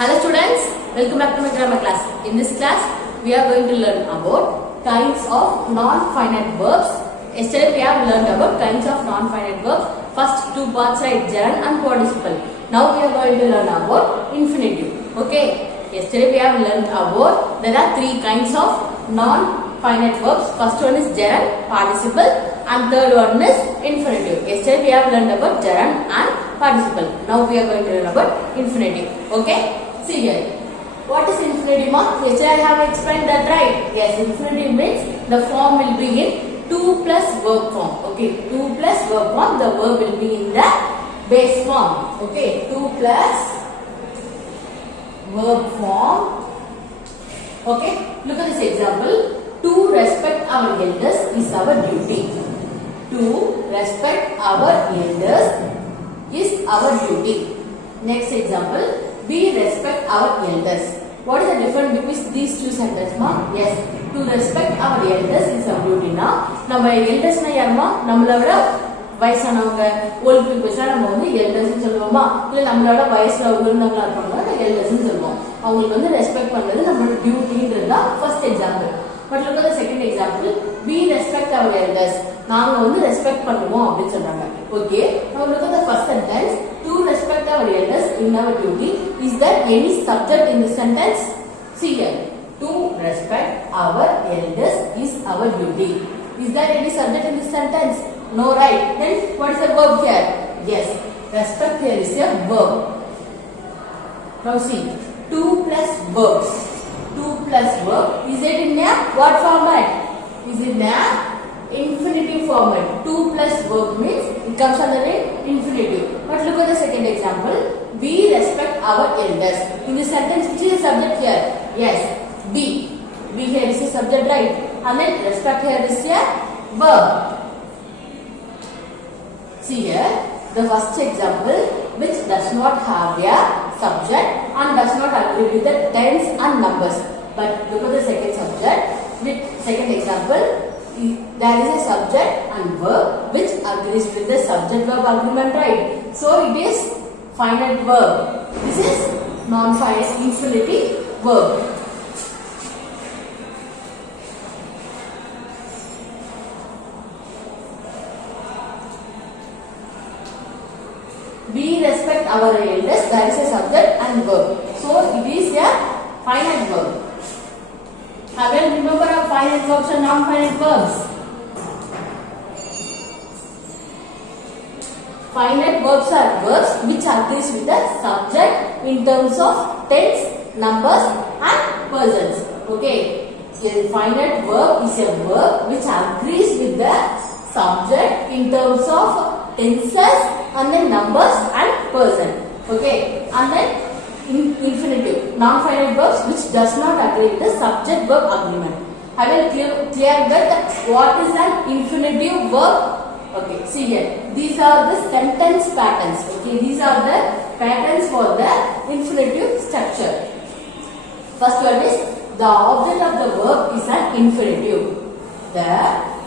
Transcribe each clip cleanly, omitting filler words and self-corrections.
Hello students, welcome back to my grammar class. In this class, we are going to learn about kinds of non-finite verbs. Yesterday we have learned about kinds of non-finite verbs. First two parts are gerund and participle. Now we are going to learn about infinitive. Okay. Yesterday we have learned about there are three kinds of non-finite verbs. First one is gerund, participle, and third one is infinitive. Yesterday we have learned about gerund and participle. Now we are going to learn about infinitive. Okay. See here. What is infinitive? Yesterday I have explained that, right? Yes, infinitive means the form will be in 2 plus verb form. Okay, 2 plus verb form. The verb will be in the base form. Okay, 2 plus verb form. Okay, look at this example. To respect our elders is our duty. To respect our elders is our duty. Next example. We respect our elders. What is the difference between these two sentences, ma? Yes, to respect our elders is our duty. Now, நம்ம elders na யாருமா? நம்மளோட வயசானவங்க, old people நம்ம வந்து elders னு சொல்லுவோமா? இல்ல நம்மளோட வயசுல உள்ளவங்களா இருப்பாங்க, elders னு சொல்லுவோம். அவங்களுக்கு வந்து ரெஸ்பெக்ட் பண்றது நம்மளோட டியூட்டின்றதா first example. But look at the second example. We respect our elders. நாங்க வந்து ரெஸ்பெக்ட் பண்ணுவோம் அப்படி சொல்றாங்க. Okay. Now look at the first sentence. To respect our elders in our duty. Is there any subject in this sentence? See here. To respect our elders is our duty. Is there any subject in this sentence? No, right? Then what is the verb here? Yes. Respect here is a verb. Now see. 2 plus verbs. 2 plus verb. Is it in a what format? Is it in a infinitive format. 2 plus verb means it comes under an infinitive. But look at the second example. We respect our elders. In this sentence, which is the subject here? Yes, we. We here is the subject, right? And then respect here is a verb. See here, the first example which does not have a subject and does not agree with the tense and numbers. But look at the second subject. With second example, there is a subject and verb which agrees with the subject verb agreement, right? So it is finite verb. This is non-finite infinitive verb. We respect our elders. There is a subject and verb. So it is a finite verb. Have you remember of finite verbs and non-finite verbs? Finite verbs are verbs which agrees with the subject in terms of tense, numbers and persons. Okay. A finite verb is a verb which agrees with the subject in terms of tenses and then numbers and person. Okay. And then infinitive, non-finite verbs which does not agree with the subject verb agreement. Have you clear that what is an infinitive verb? Okay, see here. These are the sentence patterns. Okay, these are the patterns for the infinitive structure. First one is the object of the verb is an infinitive. The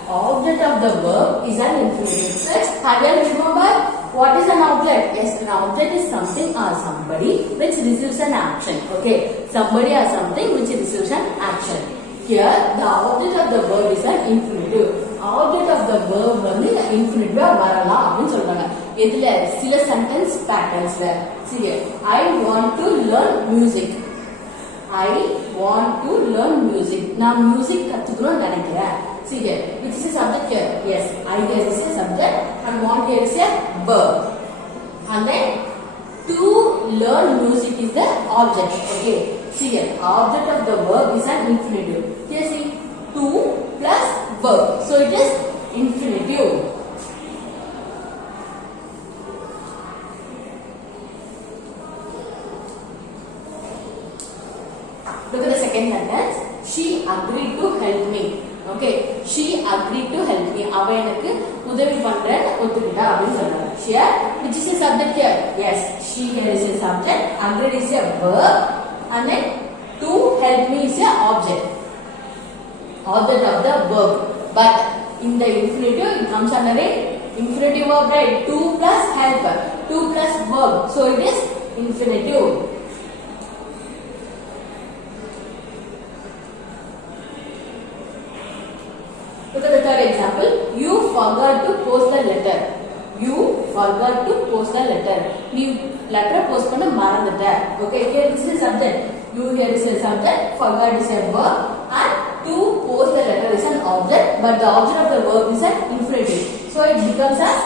object of the verb is an infinitive. Next, have you remember? What is an object? Yes, an object is something or somebody which receives an action. Okay, somebody or something which receives an action. Here, the object of the verb is an infinitive. Object of the verb வந்து infinitive வரலாம் அப்படின்னு சொல்றாங்க. இதுல சில sentence patternsல. See here, I want to learn music. I want to learn music. நான் music கத்துக்கணும்னு நினைக்கிறேன். See here, which is a subject here? Yes, I here is a subject and want here is a verb. And then to learn music is the object. Okay, see here, object of the verb is an infinitive. Here see, to plus verb. So it is infinitive. Look at the second sentence. She agreed to help me. Okay, she agreed to help me. அவ எனக்கு உதவி பண்றேன்னு ஒத்துக்கிட்டா அப்படின்னு சொல்றாங்க. Here, which is a subject here? Yes, she here is a subject. Agreed is a verb, and then to help me is a object. Object of the verb. But in the infinitive, it comes under a infinitive verb, right? To plus helper, to plus verb. So it is infinitive. நீ letter post பண்ண மறந்துட்ட. Okay, here this is subject. You here is a subject, forgot is a verb, and to post the letter is an object, but the object of the verb is an infinitive. So it becomes as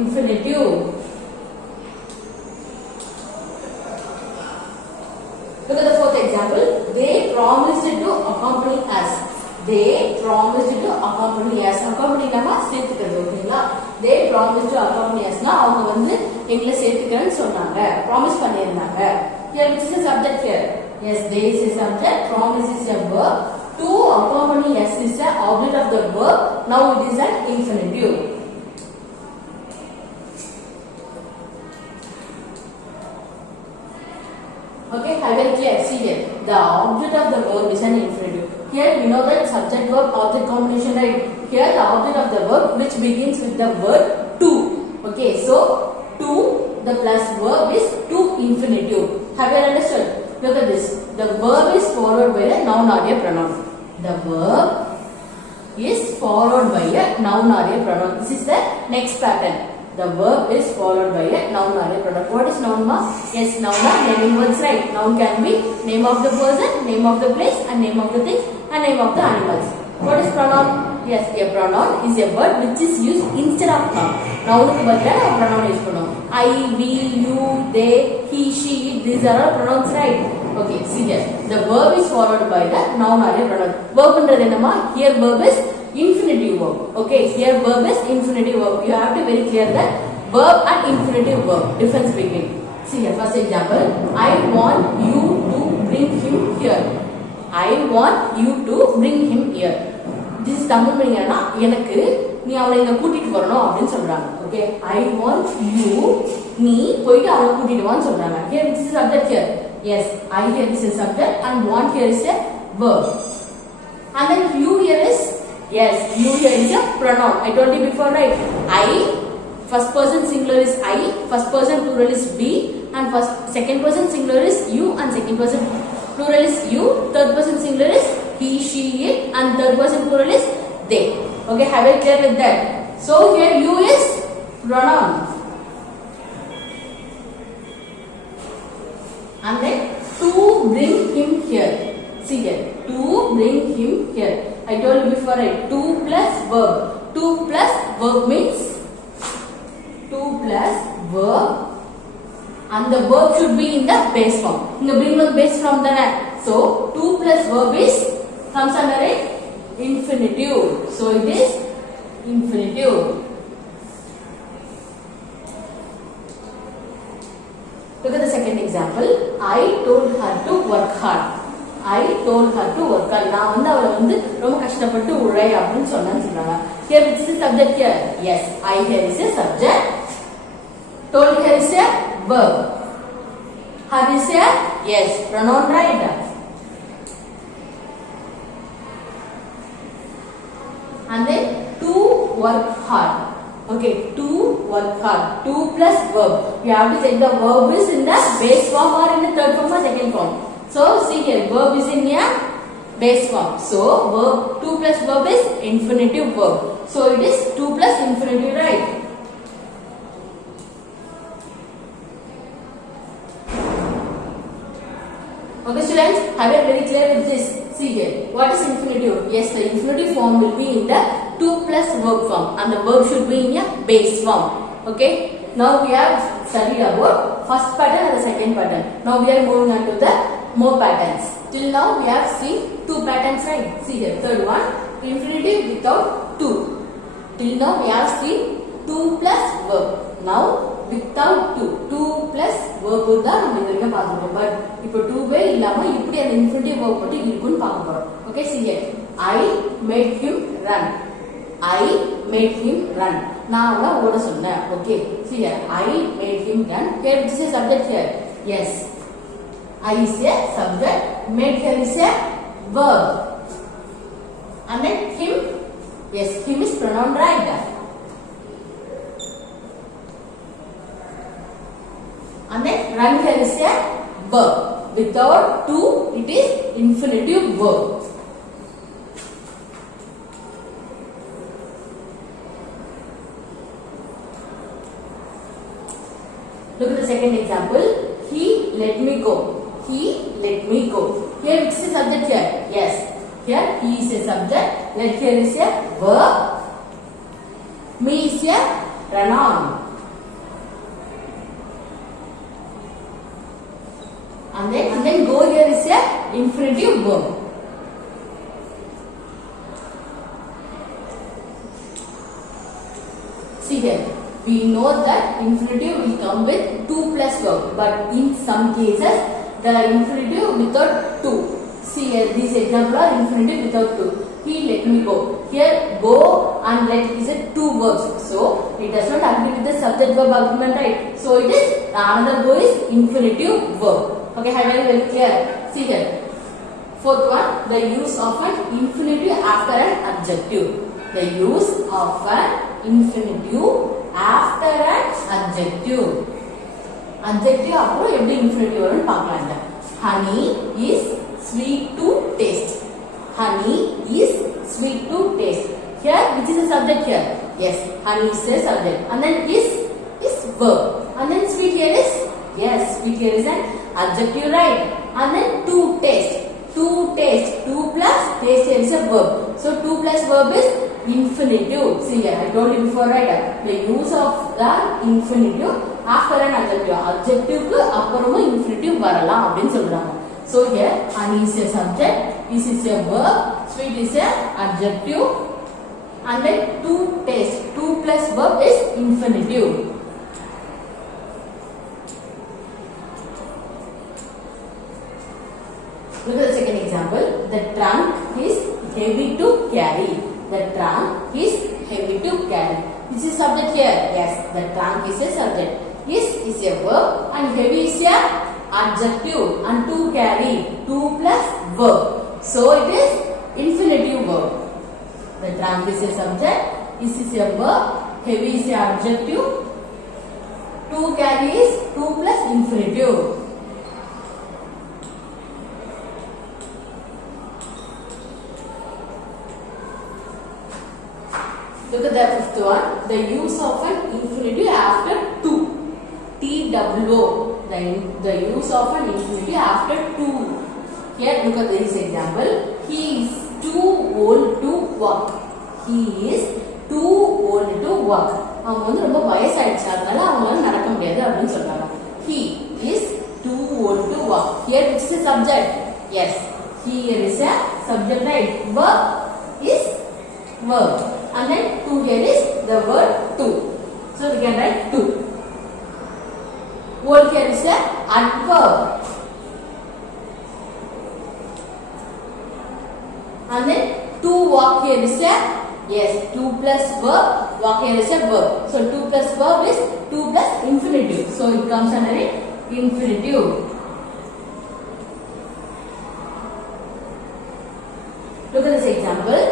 infinitive. Look at the fourth example. They promised to accompany us. They promised to accompany us. Accompany nama சேர்த்துக்கிறது ஓகேங்களா? They promised to accompany us னா அவங்க வந்து எங்களை சேர்த்துக்கிறேன்னு சொன்னாங்க. Promise பண்ணிருந்தாங்க. Here which is a subject here? Yes, they is a subject. Promise is a verb. To accompany us is the object of the verb. Now it is an infinitive. Okay, I will clear. See here. The object of the verb is an infinitive. Here we know that subject verb object combination, right? Here the object of the verb which begins with the word to. Okay, so to the plus verb is to infinitive. Have you understood? Look at this. The verb is followed by a noun or a pronoun. The verb is followed by a noun or a pronoun. This is the next pattern. The verb is followed by a noun or a pronoun. What is noun ma? Yes, noun are naming words, right? Noun can be name of the person, name of the place, and name of the thing, and name of the animals. What is pronoun? Yes, a pronoun is a word which is used instead of noun. Noun ku badala na pronoun use pannom. I, we, you, they, he, she, these are all pronouns, right? Okay, see here. The verb is followed by the noun or a pronoun. Verb endradhu enna? Here verb is infinitive verb. Okay, here verb is infinitive verb. You have to very clear that verb and infinitive verb difference between. See here, first example. I want you to bring him here. I want you to bring him here. This is Tamil meaning enna? எனக்கு நீ அவளை இங்க கூட்டிட்டு வரணும் அப்படினு சொல்றாங்க. Okay, I want you நீ போயிட்டு அவளை கூட்டிட்டு வான்னு சொல்றாங்க. Here this is subject here. Yes, I here is a subject and want here is a verb. And then you here is, yes, you here is a pronoun. I told you before, right? I, first person singular is I, first person plural is we, and second person singular is you, and second person plural is you, third person singular is he, she, it, and third person plural is they. Okay, have I clear with that? So here you is pronoun. And then to bring him here. See here, to bring him here. I told you before, right? To plus verb. To plus verb means to plus verb, and the verb should be in the base form. In the bring the base form, then so to plus verb is comes under a infinitive. So it is infinitive. Look at the second example. I told her to work hard. I told her to work hard. நான் வந்து அவளை வந்து ரொம்ப கஷ்டப்பட்டு உழை அப்படின்னு சொன்னேன்னு சொன்னாங்க. Here which is the subject here? Yes, I here is a subject. Told here is a verb. Her is a, yes, pronoun, right? And then to work hard. Okay, to work hard. To plus verb. You have to check the verb is in the base form or in the third form or second form. So see here, verb is in a base form. So verb 2 plus verb is infinitive verb. So it is 2 plus infinitive, right? Okay students, have you very clear with this? See here, what is infinitive? Yes, the infinitive form will be in the 2 plus verb form, and the verb should be in a base form. Okay, now we have studied about first pattern and the second pattern. Now we are moving on to the more patterns. Till now we have seen 2 patterns, right? See here, third one, infinitive without 2. Till now we have seen 2 plus verb. Now without 2. 2 plus verb தான் நம்ம இது வரைக்கும் பார்த்துட்டோம். But இப்போ 2 வே இல்லாம இப்படி அந்த infinitive verb மட்டும் இருக்குன்னு பார்க்க போறோம். Okay, see here. I made him run. I made him run. நான் அவனை ஓட சொன்னேன். Okay, see here. I made him run. Here this is subject here. Yes. I is a subject. Made here is a verb. And then him. Yes, him is pronoun, right? And then run here is a verb. Without 2, it is infinitive verb. Look at the second second example. He let me go. He let me go. Here which is a subject here? Yes. Here he is a subject. Let here is a verb. Me is a pronoun. And then go here is a infinitive verb. See here, we know that infinitive will come with 2 plus verb, but in some cases the infinitive without 2. See here, these examples are infinitive without 2. He let me go. Here go and let is a 2 verbs, so it does not agree with the subject verb agreement, right? So it is another go is infinitive verb. Okay, I very clear. See here, fourth one, the use of an infinitive after an adjective. The use of an infinitive after an adjective. Adjective அப்புறம் எப்படி infinitive வரும்னு பார்க்கலாம். Honey is sweet to taste. Honey is sweet to taste. Here which is the subject here? Yes, honey is the subject. And then is verb. And then sweet here is, yes, sweet here is an adjective, right? And then to taste. To taste. 2 plus taste here is a verb. So 2 plus verb is infinitive. See here, I told you before, right? The use of the infinitive after an adjective. Adjective க்கு அப்புறமா infinitive வரலாம் அப்படினு சொல்றாங்க. So here honey is a subject, is a verb, sweet is a adjective, and then to taste. 2 plus verb is infinitive. Look at the second example. The trunk is heavy to carry. The trunk is heavy to carry. This is subject here. Yes, the trunk is a subject. Is a verb and heavy is a adjective, and to carry 2 plus verb. So it is infinitive verb. The trunk is a subject. Is a verb. Heavy is a adjective. To carry is 2 plus infinitive. Look at the fifth one. The use of an infinitive after to. T-W-O. The use of an infinitive after to. Here look at this example. He is too old to walk. He is too old to walk. அவங்க வந்து ரொம்ப வயசாயிடுச்சு, அதனால அவங்களால நடக்க முடியாது அப்படின்னு சொல்றாங்க. He is too old to walk. Here which is a subject? Yes. Here is a subject, right? Verb is verb. And then to here is the word to. So we can write to. Old here is a adverb. And then to walk here is a, yes, 2 plus verb, walk here is a verb. So 2 plus verb is 2 plus infinitive. So it comes under it infinitive. Look at this example.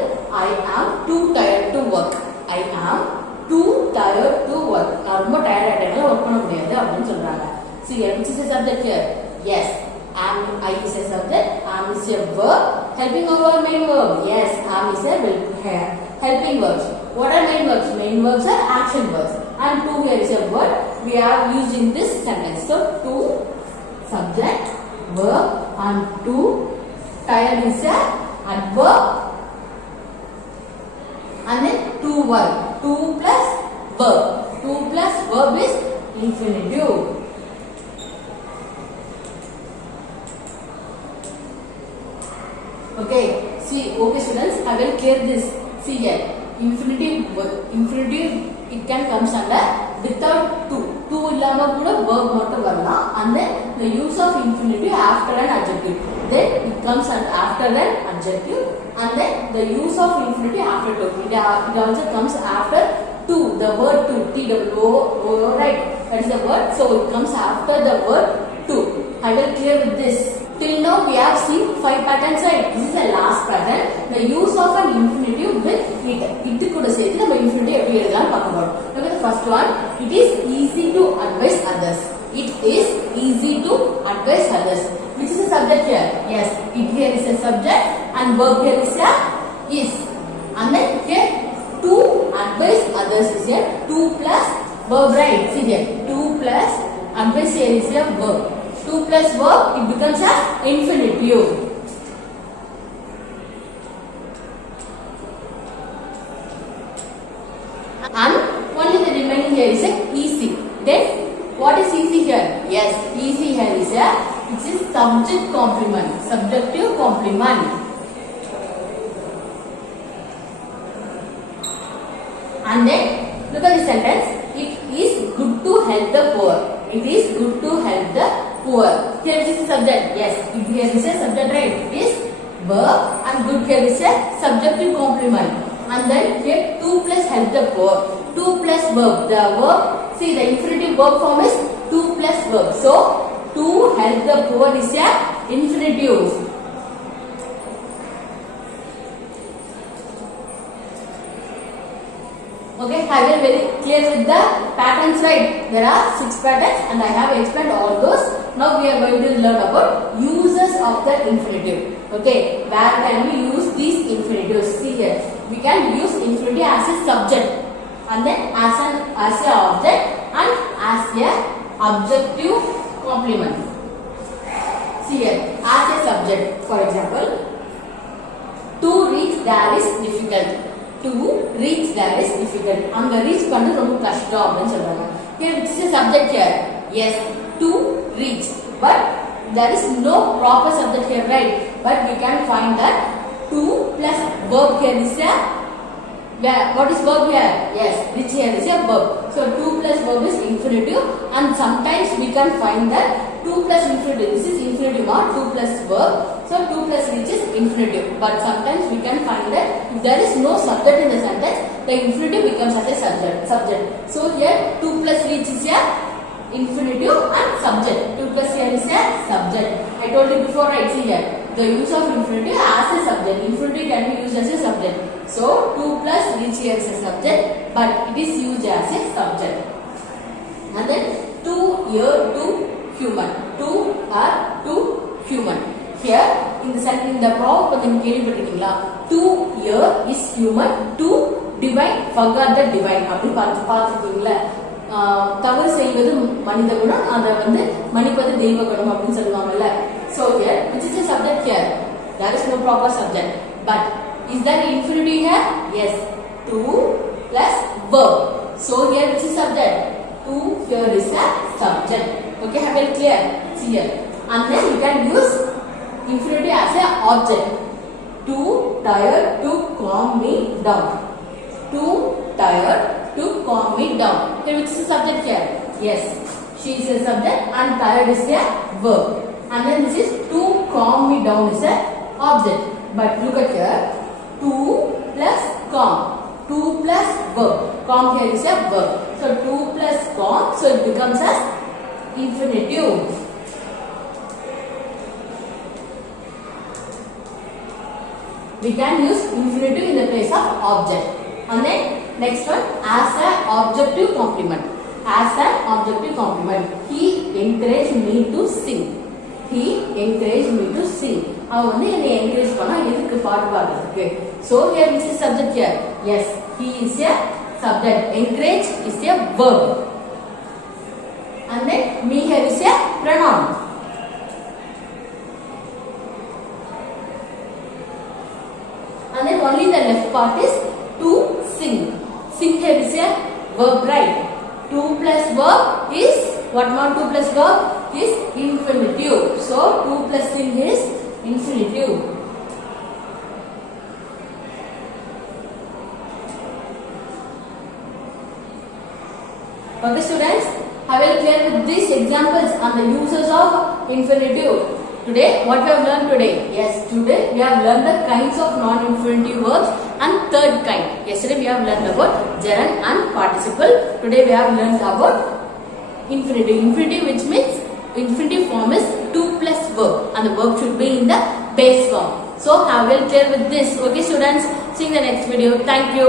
I am too tired to work. I am too tired to work. நான் ரொம்ப tired ஆயிட்டேன், work பண்ண முடியாது அப்படினு சொல்றாங்க. See here, which is a subject here? Yes, I is a subject. Am is a verb. Helping over main verb. Yes, am is a helping verbs. What are main verbs? Main verbs are action verbs. And to here is a word we are used in this sentence. So to subject, verb, and to tired is a adverb. And then to verb. 2 plus verb. 2 plus verb is infinitive. Okay. See, okay students, I will clear this. See here, infinitive it can comes under without to. To illama kuda verb மட்டும் வரலாம். And then the use of infinitive after an adjective. Then it comes after an adjective. And then the use of infinitive after to. It also comes after to. The word to. T-W-O, right? That is the word. So it comes after the word to. I will clear with this. Till now we have seen 5 patterns, right? This is the last pattern. The use of an infinitive with it. It கூட சேர்த்து நம்ம infinitive எப்படி எழுதலாம் பார்க்க போறோம். Look at the first one. It is easy to advise others. It is easy to advise others. Which is a subject here? Yes, it here is a subject and verb here is a is. And then here to advise others is here 2 plus verb, right? See here 2 plus Advice here is a verb. 2 plus verb, it becomes as infinitive. And only the remaining here is a easy. Then what is easy here? Yes, easy here is a, which is subject complement, subjective complement. And then look at the sentence. It is good to help the poor. It is good to help the poor. Here is the subject. Yes, here is a subject, right? It is verb and good here is a subjective complement. And then here 2 plus help the poor. 2 plus verb. The verb, see the infinitive verb form is 2 plus verb. So, to help the poor is a infinitive. Okay, I will very clear with the patterns, right? There are 6 patterns and I have explained all those. Now we are going to learn about uses of the infinitive. Okay, where can we use these infinitives? See here, we can use infinitive as a subject and then as an object and as a objective complement. See here, as a subject, for example, to reach there is difficult. To reach there is difficult. அங்க reach பண்றது ரொம்ப கஷ்டம் அப்படினு சொல்றாங்க. Here which is a subject here? Yes, to reach. But there is no proper subject here, right? But we can find that to plus verb here is a, what is verb here? Yes, reach here is a verb. So 2 plus verb is infinitive and sometimes we can find that 2 plus infinitive. This is infinitive or 2 plus verb. So 2 plus reach is infinitive. But sometimes we can find that if there is no subject in the sentence, the infinitive becomes as a subject. So here 2 plus reach is a infinitive and subject. 2 plus here is a subject. I told you before, right? See here, the use of infinitive as a subject. Infinitive can be used as a subject. So 2 plus reach here is a subject, but it is used as a subject. And then to here to human. To or to human. Here in the proverb கொஞ்சம் கேள்விப்பட்டிருக்கீங்களா? To here is human, to divine, forgot the divine அப்படி பார்த்துருக்கீங்களா? தவறு செய்வது மனித குணம், அதை மன்னிப்பது தெய்வ குணம் அப்படின்னு சொல்லுவாங்கல்ல. So here which is a subject here? There is no proper subject. But is there infinitive here? Yes. To plus verb. So here which is subject? To here is a subject. Okay, have it clear? See here. And then you can use infinitive as a object. Too tired to calm me down. Too tired to calm me down. Here which is the subject here? Yes, she is a subject and tired is a verb. And then this is to calm me down is a object. But look at here, to plus calm. 2 plus verb. Calm here is a verb. So 2 plus calm, so it becomes as infinitive. We can use infinitive in the place of object. And then next one, as an objective complement. As an objective complement. He encouraged me to sing. He encouraged me to sing. அவன் என்னை encourage பண்ணா எதுக்கு பாட்டு பாடுறதுக்கு. So here which is subject here? Yes, he is a subject. Encourage is a verb. And then me here is a pronoun. And then only the left part is to sing. Sing here is a verb, right? 2 plus verb is, what not 2 plus verb? Is infinitive. So 2 plus sing is infinitive. Okay students, I will clear with these examples on the uses of infinitive. Today, what we have learned today? Yes, today we have learned the kinds of non-infinitive verbs and third kind. Yesterday we have learned about gerund and participle. Today we have learned about infinitive. Infinitive, which means infinitive form is 2 plus verb and the verb should be in the base form. So I will clear with this. Okay students, see you in the next video. Thank you.